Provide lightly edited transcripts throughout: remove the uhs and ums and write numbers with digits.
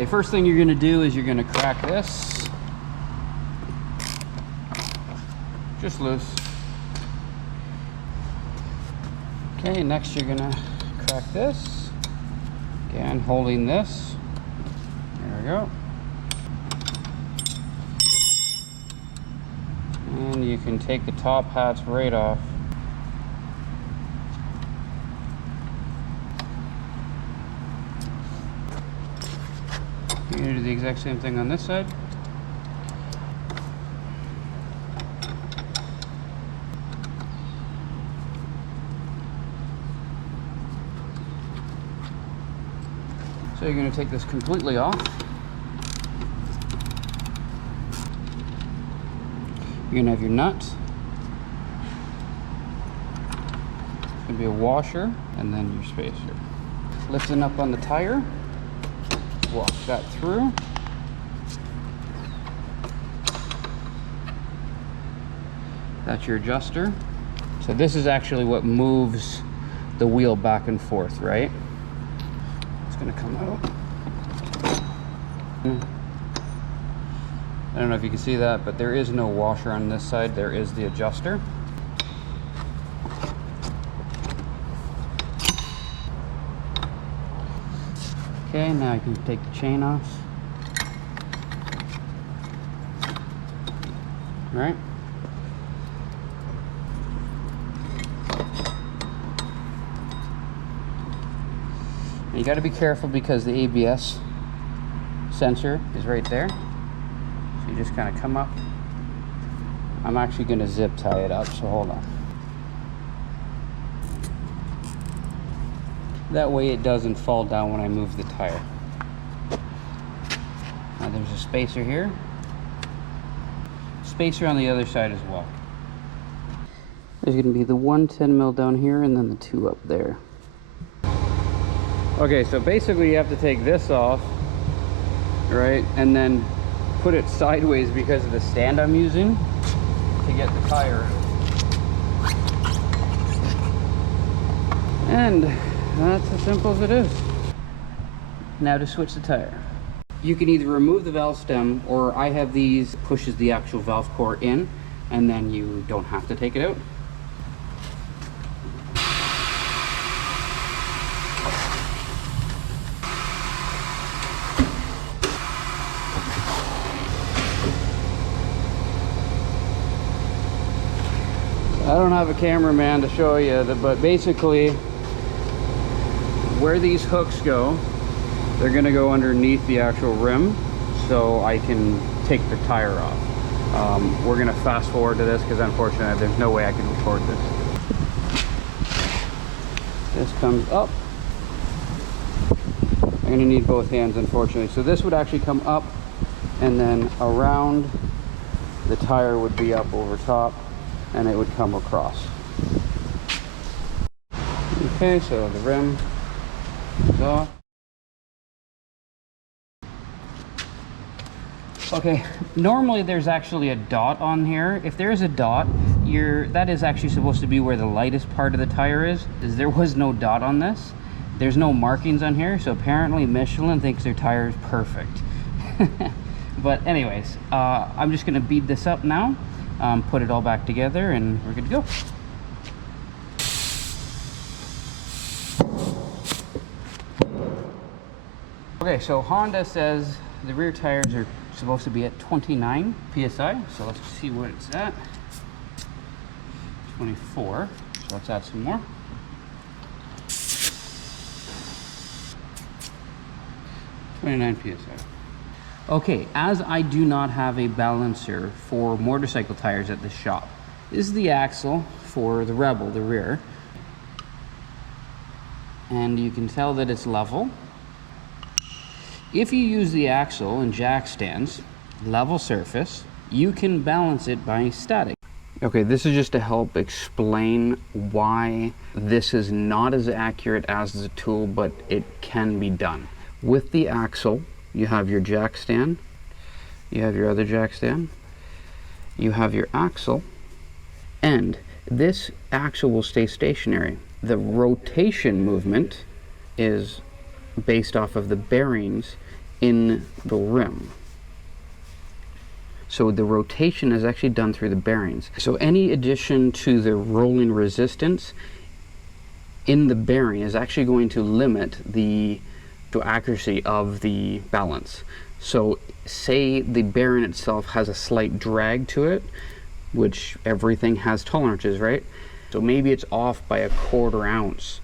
Okay, first thing you're going to do is you're going to crack this. Just loose. Okay, next you're going to crack this. Again, holding this. There we go. And you can take the top hats right off. You're going to do the exact same thing on this side. So you're going to take this completely off. You're going to have your nut. It's going to be a washer and then your spacer. Lifting up on the tire. Walk that through. That's your adjuster. So this is actually what moves the wheel back and forth, right? It's gonna come out. I don't know if you can see that, but there is no washer on this side. There is the adjuster. Okay, now you can take the chain off. All right. You got to be careful because the ABS sensor is right there. So you just kind of come up. I'm actually going to zip tie it up, so hold on. That way it doesn't fall down when I move the tire. Now there's a spacer here. Spacer on the other side as well. There's going to be the 110 mil down here and then the 2 up there. Okay, so basically you have to take this off, right, and then put it sideways because of the stand I'm using to get the tire. And that's as simple as it is. Now to switch the tire. You can either remove the valve stem, or I have these, pushes the actual valve core in, and then you don't have to take it out. I don't have a cameraman to show you, but basically where these hooks go, they're going to go underneath the actual rim so I can take the tire off. We're going to fast forward to this because unfortunately there's no way I can record this. This comes up. I'm going to need both hands unfortunately. So this would actually come up and then around, the tire would be up over top and it would come across. Okay, so the rim is off. Okay, normally there's actually a dot on here. If there's a dot, that is actually supposed to be where the lightest part of the tire is. There was no dot on this. There's no markings on here, so apparently Michelin thinks their tire is perfect. But anyways, I'm just gonna bead this up now, put it all back together, and we're good to go. Okay, so Honda says the rear tires are supposed to be at 29 psi, so let's see what it's at. 24, so let's add some more. 29 psi. Okay, as I do not have a balancer for motorcycle tires at the shop, this is the axle for the Rebel, the rear, and you can tell that it's level. If you use the axle and jack stands, level surface, you can balance it by static. Okay, this is just to help explain why this is not as accurate as the tool, but it can be done. With the axle, you have your jack stand, you have your other jack stand, you have your axle, and this axle will stay stationary. The rotation movement is based off of the bearings in the rim. So the rotation is actually done through the bearings. So any addition to the rolling resistance in the bearing is actually going to limit the accuracy of the balance. So say the bearing itself has a slight drag to it, which everything has tolerances, right? So maybe it's off by 1/4 ounce.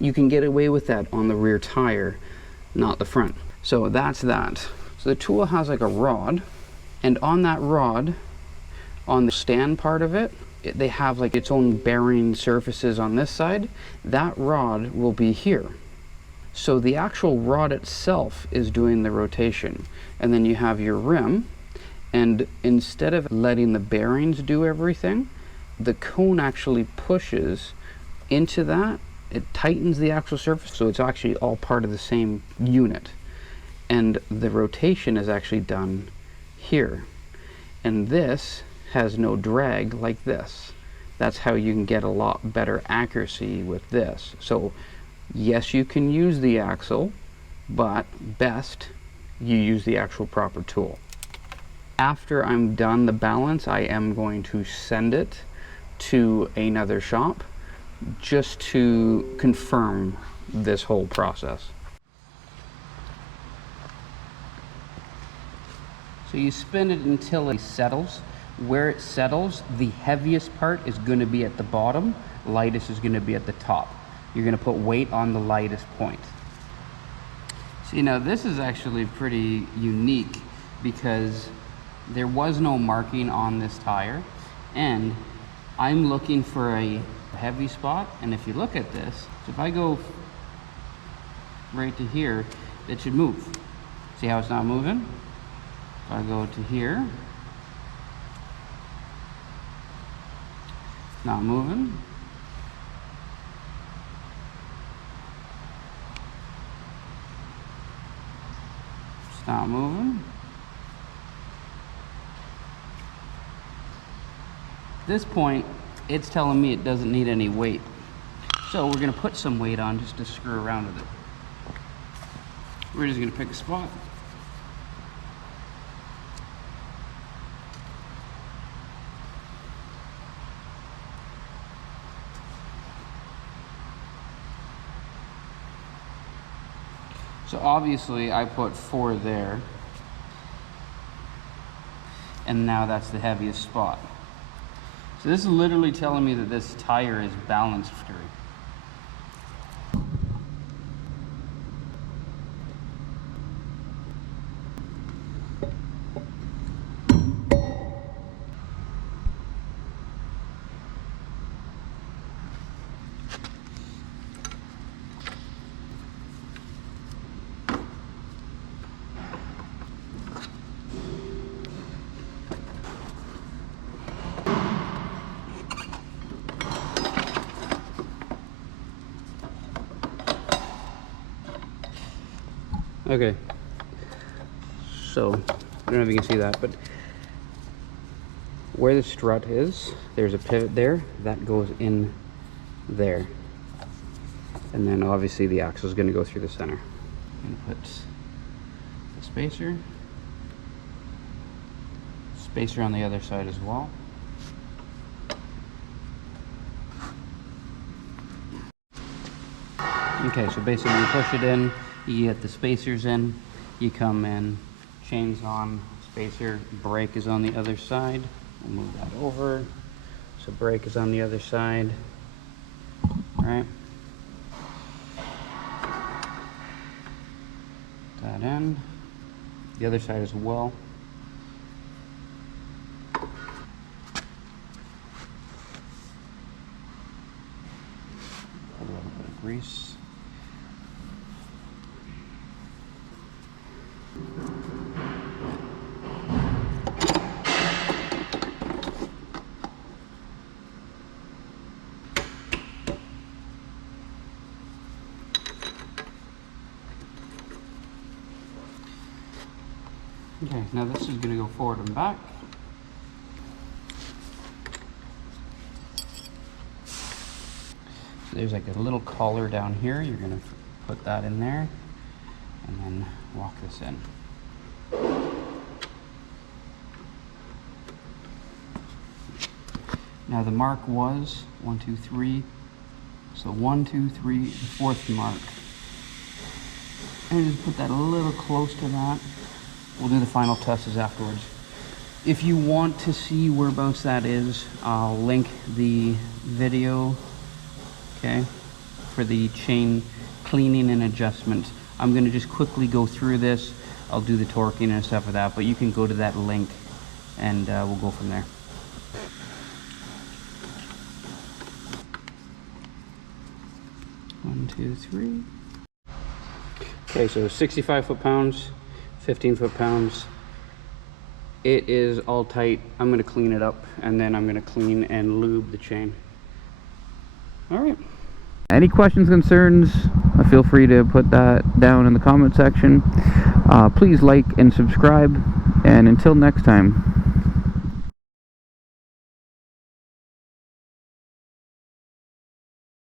You can get away with that on the rear tire, not the front. So that's that. So the tool has like a rod, and on that rod, on the stand part of it, they have like its own bearing surfaces on this side. That rod will be here. So the actual rod itself is doing the rotation. And then you have your rim, and instead of letting the bearings do everything, the cone actually pushes into that. It tightens the actual surface, so it's actually all part of the same unit. And the rotation is actually done here. And this has no drag like this. That's how you can get a lot better accuracy with this. So yes, you can use the axle, but best you use the actual proper tool. After I'm done the balance, I am going to send it to another shop just to confirm this whole process. So you spin it until it settles. Where it settles, the heaviest part is going to be at the bottom, lightest is going to be at the top. You're going to put weight on the lightest point. See, now this is actually pretty unique because there was no marking on this tire, and I'm looking for a heavy spot. And if you look at this, so if I go right to here, it should move. See how it's not moving? If I go to here, it's not moving. It's not moving. At this point, it's telling me it doesn't need any weight. So we're going to put some weight on just to screw around with it. We're just going to pick a spot. So obviously I put 4 there, and now that's the heaviest spot. So this is literally telling me that this tire is balance free. Okay, so I don't know if you can see that, but where the strut is, there's a pivot there that goes in there, and then obviously the axle is going to go through the center. I'm going to put the spacer on the other side as well. Okay, so basically you push it in, you get the spacers in, you come in, chains on, spacer, brake is on the other side. We'll move that over. So brake is on the other side. All right. That in. The other side as well. A little bit of grease. Okay, now this is going to go forward and back. So there's like a little collar down here. You're going to put that in there and then walk this in. Now the mark was 1, 2, 3. So 1, 2, 3, the fourth mark. And just put that a little close to that. We'll do the final tests afterwards. If you want to see whereabouts that is, I'll link the video, okay, for the chain cleaning and adjustment. I'm going to just quickly go through this. I'll do the torquing and stuff with that, but you can go to that link and we'll go from there. One, 2, 3. Okay, so 65 foot-pounds, 15 foot-pounds. It is all tight. I'm going to clean it up, and then I'm going to clean and lube the chain. All right. Any questions, concerns, feel free to put that down in the comment section. Please like and subscribe, and until next time.